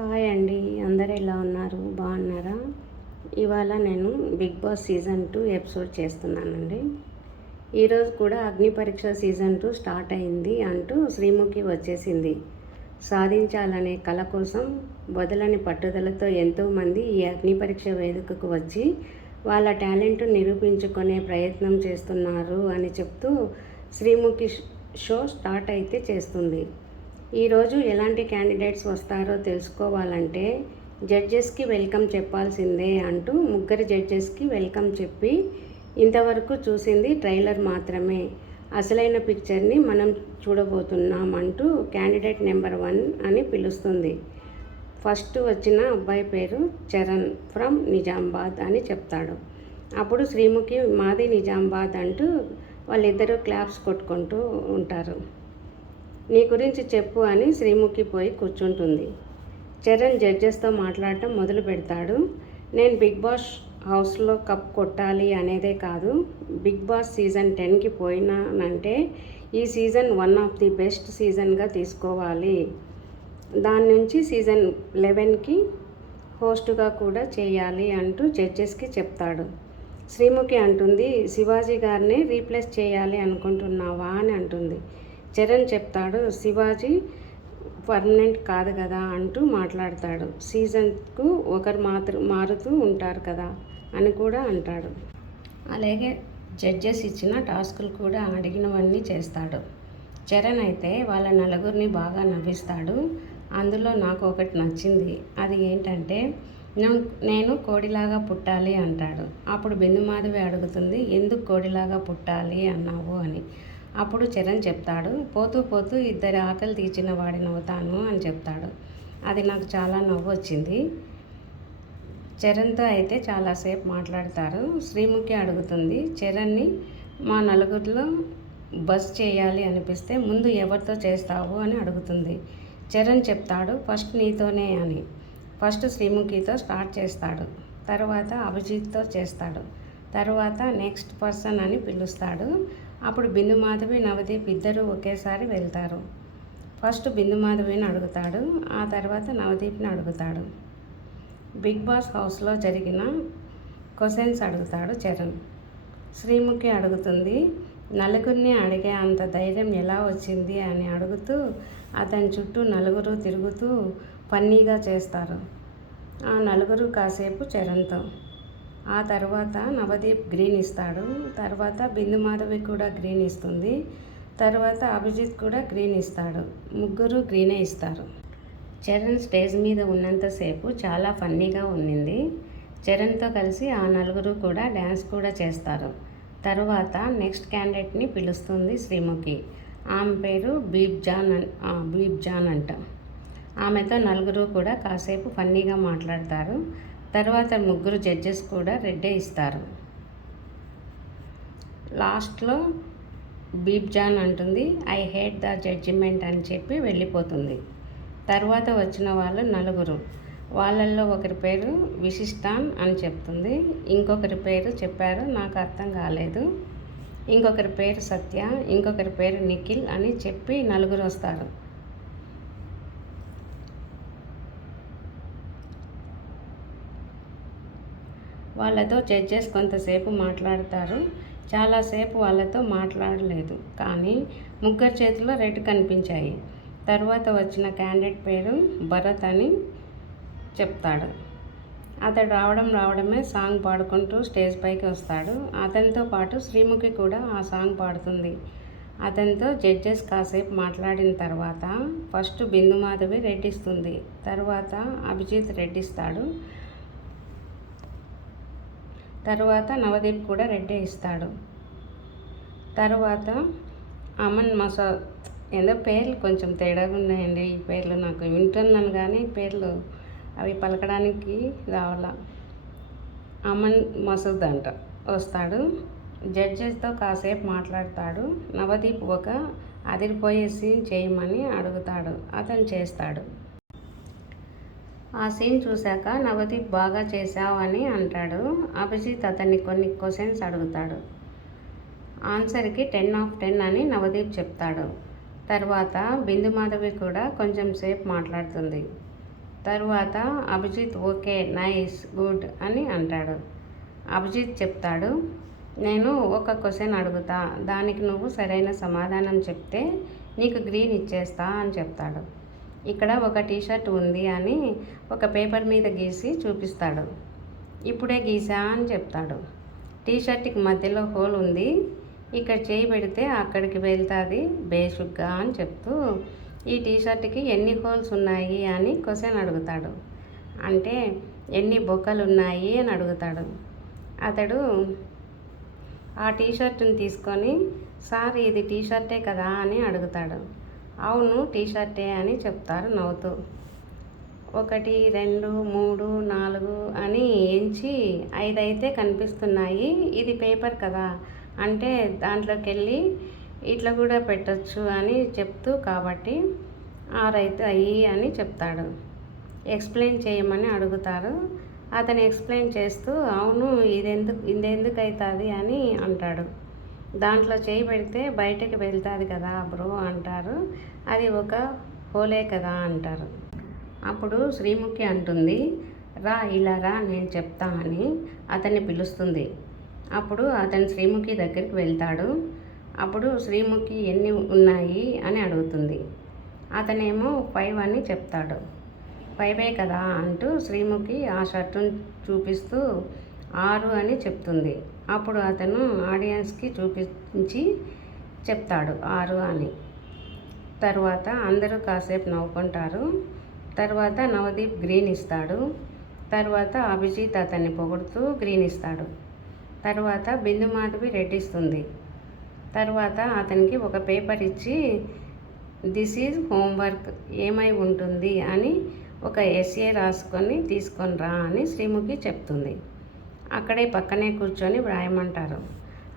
Hi అండి, అందరు ఎలా ఉన్నారు? బాగున్నారా? ఇవాళ నేను బిగ్ బాస్ సీజన్ 2 ఎపిసోడ్ చేస్తున్నానండి. ఈరోజు కూడా అగ్ని పరీక్ష సీజన్ 2 స్టార్ట్ అయింది అంటూ శ్రీముఖి వచ్చేసింది. సాధించాలనే కల కోసం వదలని పట్టుదలతో ఎంతోమంది ఈ అగ్ని పరీక్ష వేదికకు వచ్చి వాళ్ళ టాలెంట్ నిరూపించుకునే ప్రయత్నం చేస్తున్నారు అని చెప్తూ శ్రీముఖి షో స్టార్ట్ అయితే చేస్తుంది. ఈరోజు ఎలాంటి క్యాండిడేట్స్ వస్తారో తెలుసుకోవాలంటే జడ్జెస్కి వెల్కమ్ చెప్పాల్సిందే అంటూ ముగ్గురు జడ్జెస్కి వెల్కమ్ చెప్పి ఇంతవరకు చూసింది ట్రైలర్ మాత్రమే, అసలైన పిక్చర్ని మనం చూడబోతున్నాం అంటూ క్యాండిడేట్ నెంబర్ 1 అని పిలుస్తుంది. ఫస్ట్ వచ్చిన అబ్బాయి పేరు చరణ్ ఫ్రమ్ నిజామాబాద్ అని చెప్తాడు. అప్పుడు శ్రీముఖి మాది నిజామాబాద్ అంటూ వాళ్ళిద్దరూ క్లాప్స్ కొట్టుకుంటూ ఉంటారు. నీ గురించి చెప్పు అని శ్రీముఖి పోయి కూర్చుంటుంది. చరణ్ జడ్జెస్తో మాట్లాడటం మొదలు పెడతాడు. నేను బిగ్ బాస్ హౌస్లో కప్ కొట్టాలి అనేదే కాదు, బిగ్ బాస్ సీజన్ 10కి పోయినానంటే ఈ సీజన్ 1 ఆఫ్ ది బెస్ట్ సీజన్గా తీసుకోవాలి, దాని నుంచి సీజన్ 11కి హోస్ట్గా కూడా చేయాలి అంటూ జడ్జెస్కి చెప్తాడు. శ్రీముఖి అంటుంది, శివాజీ గారిని రీప్లేస్ చేయాలి అనుకుంటున్నావా అని అంటుంది. చరణ్ చెప్తాడు, శివాజీ పర్మనెంట్ కాదు కదా అంటూ మాట్లాడతాడు. సీజన్కు ఒకరు మారుతూ ఉంటారు కదా అని కూడా అంటాడు. అలాగే జడ్జెస్ ఇచ్చిన టాస్కులు కూడా అడిగినవన్నీ చేస్తాడు. చరణ్ అయితే వాళ్ళ నలుగురిని బాగా నవ్విస్తాడు. అందులో నాకు ఒకటి నచ్చింది. అది ఏంటంటే నేను కోడిలాగా పుట్టాలి అంటాడు. అప్పుడు బిందుమాధవి అడుగుతుంది, ఎందుకు కోడిలాగా పుట్టాలి అన్నావు అని. అప్పుడు చరణ్ చెప్తాడు, పోతూ పోతూ ఇద్దరి ఆకలి తీర్చిన వాడినవుతాను అని చెప్తాడు. అది నాకు చాలా నవ్వు వచ్చింది. చరణ్తో అయితే చాలాసేపు మాట్లాడతారు. శ్రీముఖి అడుగుతుంది, చరణ్ని మా నలుగురిలో బస్ చేయాలి అనిపిస్తే ముందు ఎవరితో చేస్తావు అని అడుగుతుంది. చరణ్ చెప్తాడు, ఫస్ట్ నీతోనే అని. ఫస్ట్ శ్రీముఖితో స్టార్ట్ చేస్తాడు, తర్వాత అభిజిత్తో చేస్తాడు, తర్వాత నెక్స్ట్ పర్సన్ అని పిలుస్తాడు. అప్పుడు బిందుమాధవి నవదీప్ ఇద్దరు ఒకేసారి వెళ్తారు. ఫస్ట్ బిందుమాధవిని అడుగుతాడు, ఆ తర్వాత నవదీప్ని అడుగుతాడు. బిగ్ బాస్ హౌస్లో జరిగిన క్వశ్చన్స్ అడుగుతాడు చరణ్. శ్రీముఖి అడుగుతుంది, నలుగురిని అడిగే అంత ధైర్యం ఎలా వచ్చింది అని అడుగుతూ అతని చుట్టూ నలుగురు తిరుగుతూ ఫన్నీగా చేస్తారు. ఆ నలుగురు కాసేపు చరణ్తో. ఆ తర్వాత నవదీప్ గ్రీన్ ఇస్తాడు. తర్వాత బిందుమాధవి కూడా గ్రీన్ ఇస్తుంది. తర్వాత అభిజిత్ కూడా గ్రీన్ ఇస్తాడు. ముగ్గురు గ్రీనే ఇస్తారు. చరణ్ స్టేజ్ మీద ఉన్నంతసేపు చాలా ఫన్నీగా ఉన్నింది. చరణ్తో కలిసి ఆ నలుగురు కూడా డ్యాన్స్ కూడా చేస్తారు. తర్వాత నెక్స్ట్ క్యాండిడేట్ని పిలుస్తుంది శ్రీముఖి. ఆమె పేరు బీబ్ జాన్ అంట. ఆమెతో నలుగురు కూడా కాసేపు ఫన్నీగా మాట్లాడతారు. తర్వాత ముగ్గురు జడ్జెస్ కూడా రెడ్డే ఇస్తారు. లాస్ట్లో బీబ్ జాన్ అంటుంది, ఐ హేట్ ద జడ్జిమెంట్ అని చెప్పి వెళ్ళిపోతుంది. తర్వాత వచ్చిన వాళ్ళు నలుగురు. వాళ్ళల్లో ఒకరి పేరు విశిష్టాన్ అని చెప్తుంది. ఇంకొకరి పేరు చెప్పారు, నాకు అర్థం కాలేదు. ఇంకొకరి పేరు సత్య, ఇంకొకరి పేరు నిఖిల్ అని చెప్పి నలుగురు వస్తారు. వాళ్ళతో జడ్జెస్ కొంతసేపు మాట్లాడతారు. చాలాసేపు వాళ్ళతో మాట్లాడలేదు, కానీ ముగ్గురు చేతిలో రెడ్ కనిపించాయి. తర్వాత వచ్చిన క్యాండిడేట్ పేరు భరత్ అని చెప్తాడు. అతడు రావడమే సాంగ్ పాడుకుంటూ స్టేజ్ పైకి వస్తాడు. అతనితో పాటు శ్రీముఖి కూడా ఆ సాంగ్ పాడుతుంది. అతనితో జడ్జెస్ కాసేపు మాట్లాడిన తర్వాత ఫస్ట్ బిందుమాధవి రెడ్ ఇస్తుంది. తర్వాత అభిజిత్ రెడ్ ఇస్తాడు. తర్వాత నవదీప్ కూడా రెడ్డే ఇస్తాడు. తర్వాత అమన్ మసాద్, ఏదో పేర్లు కొంచెం తేడాగా ఉన్నాయండి. ఈ పేర్లు నాకు వింటున్నాను కానీ పేర్లు అవి పలకడానికి రావాల. అమన్ మసూద్ అంట వస్తాడు. జడ్జెస్తో కాసేపు మాట్లాడతాడు. నవదీప్ ఒక అదిరిపోయే సీన్ చేయమని అడుగుతాడు. అతను చేస్తాడు. ఆ సీన్ చూశాక నవదీప్ బాగా చేశావు అని అంటాడు. అభిజిత్ అతన్ని కొన్ని క్వశ్చన్స్ అడుగుతాడు. ఆన్సర్కి 10 ఆఫ్ 10 అని నవదీప్ చెప్తాడు. తర్వాత బిందుమాధవి కూడా కొంచెం సేపు మాట్లాడుతుంది. తరువాత అభిజిత్ ఓకే నైస్ గుడ్ అని అంటాడు. అభిజిత్ చెప్తాడు, నేను ఒక క్వశ్చన్ అడుగుతా, దానికి నువ్వు సరైన సమాధానం చెప్తే నీకు గ్రీన్ ఇచ్చేస్తా అని చెప్తాడు. ఇక్కడ ఒక టీషర్ట్ ఉంది అని ఒక పేపర్ మీద గీసి చూపిస్తాడు. ఇప్పుడే గీసా అని చెప్తాడు. టీషర్ట్కి మధ్యలో హోల్ ఉంది, ఇక్కడ చేయి పెడితే అక్కడికి వెళ్తుంది బేషుగ్గా అని చెప్తూ ఈ టీషర్ట్కి ఎన్ని హోల్స్ ఉన్నాయి అని క్వశ్చన్ అడుగుతాడు. అంటే ఎన్ని బొక్కలు ఉన్నాయి అని అడుగుతాడు. అతడు ఆ టీషర్ట్ని తీసుకొని సార్ ఇది టీషర్టే కదా అని అడుగుతాడు. అవును టీషర్టే అని చెప్తారు నవ్వుతూ. 1 2 3 4 అని ఎంచి 5 అయితే కనిపిస్తున్నాయి, ఇది పేపర్ కదా అంటే దాంట్లోకి వెళ్ళి ఇట్లా కూడా పెట్టచ్చు అని చెప్తూ కాబట్టి 6 అవుతాయి అని చెప్తాడు. ఎక్స్ప్లెయిన్ చేయమని అడుగుతారు. అతను ఎక్స్ప్లెయిన్ చేస్తూ అవును ఇదెందుకు అవుతుంది అని అంటాడు. దాంట్లో చేయి పెడితే బయటకు వెళ్తుంది కదా బ్రో అంటారు. అది ఒక హోలే కదా అంటారు. అప్పుడు శ్రీముఖి అంటుంది, రా ఇలా రా నేను చెప్తా అని అతన్ని పిలుస్తుంది. అప్పుడు అతను శ్రీముఖి దగ్గరికి వెళ్తాడు. అప్పుడు శ్రీముఖి ఎన్ని ఉన్నాయి అని అడుగుతుంది. అతనేమో 5 అని చెప్తాడు. 5 కదా అంటూ శ్రీముఖి ఆ షర్టును చూపిస్తూ 6 అని చెప్తుంది. అప్పుడు అతను ఆడియన్స్కి చూపించి చెప్తాడు 6 అని. తర్వాత అందరూ కాసేపు నవ్వుకుంటారు. తర్వాత నవదీప్ గ్రీన్ ఇస్తాడు. తర్వాత అభిజిత్ అతన్ని పొగుడుతూ గ్రీన్ ఇస్తాడు. తర్వాత బిందుమాధవి రెడ్ ఇస్తుంది. తర్వాత అతనికి ఒక పేపర్ ఇచ్చి దిస్ ఈజ్ హోంవర్క్ ఏమై ఉంటుంది అని ఒక ఎస్ఏ రాసుకొని తీసుకొని రా అని శ్రీముఖి చెప్తుంది. అక్కడే పక్కనే కూర్చొని వ్రాయమంటారు.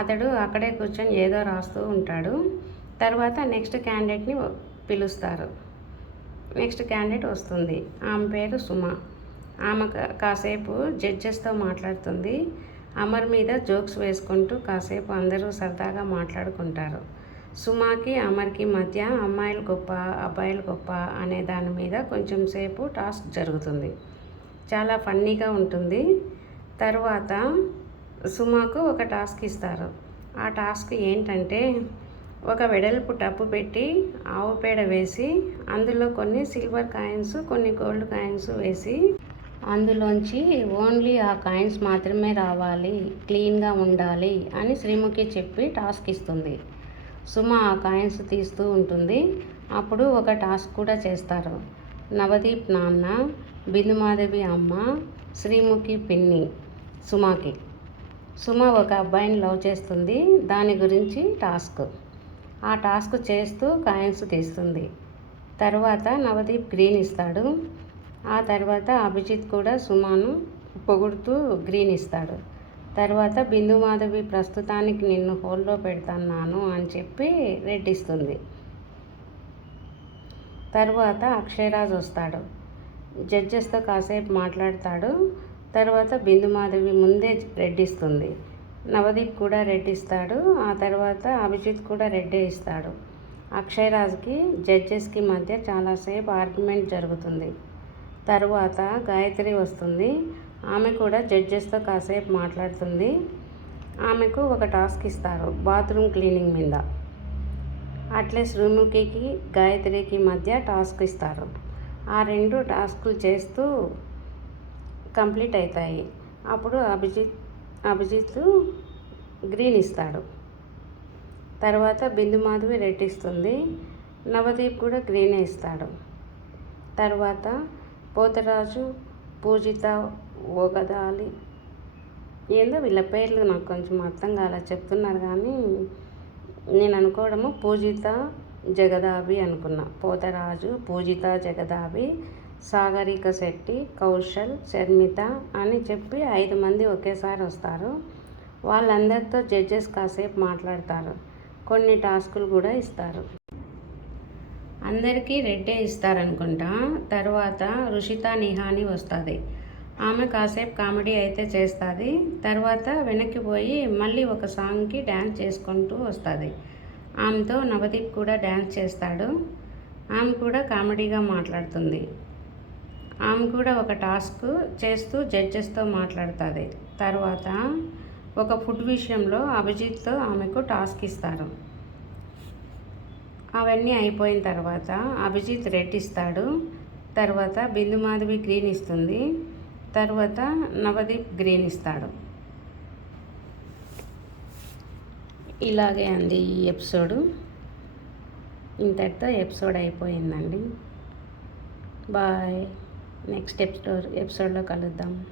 అతడు అక్కడే కూర్చొని ఏదో రాస్తూ ఉంటాడు. తర్వాత నెక్స్ట్ క్యాండిడేట్ని పిలుస్తారు. నెక్స్ట్ క్యాండిడేట్ వస్తుంది. ఆమె పేరు సుమ. ఆమె కాసేపు జడ్జెస్తో మాట్లాడుతుంది. అమర్ మీద జోక్స్ వేసుకుంటూ కాసేపు అందరూ సరదాగా మాట్లాడుకుంటారు. సుమాకి అమర్కి మధ్య అమ్మాయిలు గొప్ప అబ్బాయిలు గొప్ప అనే దాని మీద కొంచెం సేపు టాస్క్ జరుగుతుంది. చాలా ఫన్నీగా ఉంటుంది. తర్వాత సుమాకు ఒక టాస్క్ ఇస్తారు. ఆ టాస్క్ ఏంటంటే ఒక వెడల్పు టప్పు పెట్టి ఆవు పేడ వేసి అందులో కొన్ని సిల్వర్ కాయిన్స్ కొన్ని గోల్డ్ కాయిన్స్ వేసి అందులోంచి ఓన్లీ ఆ కాయిన్స్ మాత్రమే రావాలి, క్లీన్గా ఉండాలి అని శ్రీముఖి చెప్పి టాస్క్ ఇస్తుంది. సుమ ఆ కాయిన్స్ తీస్తూ ఉంటుంది. అప్పుడు ఒక టాస్క్ కూడా చేస్తారు. నవదీప్ నాన్న, బిందుమాధవి అమ్మ, శ్రీముఖి పిన్ని సుమాకి. సుమ ఒక అబ్బాయిని లవ్ చేస్తుంది. దాని గురించి టాస్క్. ఆ టాస్క్ చేస్తూ కాయిన్స్ తీస్తుంది. తర్వాత నవదీప్ గ్రీన్ ఇస్తాడు. ఆ తర్వాత అభిజిత్ కూడా సుమను పొగుడుతూ గ్రీన్ ఇస్తాడు. తర్వాత బిందుమాధవి ప్రస్తుతానికి నిన్ను హోల్లో పెడుతున్నాను అని చెప్పి రెడ్ ఇస్తుంది. తర్వాత అక్షయరాజ్ వస్తాడు. జడ్జెస్తో కాసేపు మాట్లాడతాడు. తర్వాత బిందుమాధవి ముందే రెడ్ ఇస్తుంది. నవదీప్ కూడా రెడ్ ఇస్తాడు. ఆ తర్వాత అభిజిత్ కూడా రెడ్డే ఇస్తాడు. అక్షయరాజ్కి జడ్జెస్కి మధ్య చాలాసేపు ఆర్గ్యుమెంట్ జరుగుతుంది. తర్వాత గాయత్రి వస్తుంది. ఆమె కూడా జడ్జెస్తో కాసేపు మాట్లాడుతుంది. ఆమెకు ఒక టాస్క్ ఇస్తారు బాత్రూమ్ క్లీనింగ్ మీద. అట్లే శ్రీముఖికి గాయత్రికి మధ్య టాస్క్ ఇస్తారు. ఆ 2 టాస్కులు చేస్తూ కంప్లీట్ అవుతాయి. అప్పుడు అభిజిత్ గ్రీన్ ఇస్తాడు. తర్వాత బిందుమాధవి రెడ్ ఇస్తుంది. నవదీప్ కూడా గ్రీనే ఇస్తాడు. తర్వాత పోతరాజు, పూజిత, ఓగదాలి ఏందో వీళ్ళ పేర్లు నాకు కొంచెం అర్థం కాలే చెప్తున్నారు కానీ నేను అనుకోవడము పూజిత జగదాభి అనుకున్నా. పోతరాజు, పూజిత జగదాభి, సాగరిక శెట్టి, కౌశల్, శర్మిత అని చెప్పి 5 మంది ఒకేసారి వస్తారు. వాళ్ళందరితో జడ్జెస్ కాసేపు మాట్లాడతారు. కొన్ని టాస్కులు కూడా ఇస్తారు. అందరికీ రెడ్డే ఇస్తారనుకుంటా. తర్వాత రుషిత నిహాని వస్తుంది. ఆమె కాసేపు కామెడీ అయితే చేస్తుంది. తర్వాత వెనక్కి పోయి మళ్ళీ ఒక సాంగ్కి డ్యాన్స్ చేసుకుంటూ వస్తుంది. ఆమెతో నవదీప్ కూడా డ్యాన్స్ చేస్తాడు. ఆమె కూడా కామెడీగా మాట్లాడుతుంది. ఆమె కూడా ఒక టాస్క్ చేస్తూ జడ్జెస్తో మాట్లాడుతుంది. తర్వాత ఒక ఫుడ్ విషయంలో అభిజిత్తో ఆమెకు టాస్క్ ఇస్తారు. అవన్నీ అయిపోయిన తర్వాత అభిజిత్ రెడ్ ఇస్తాడు. తర్వాత బిందు మాధవి గ్రీన్ ఇస్తుంది. తర్వాత నవదీప్ గ్రీన్ ఇస్తాడు. ఇలాగే అండి ఈ ఎపిసోడు. ఇంతటితో ఎపిసోడ్ అయిపోయిందండి. బాయ్. నెక్స్ట్ ఎపిసోడ్లో కలుద్దాం.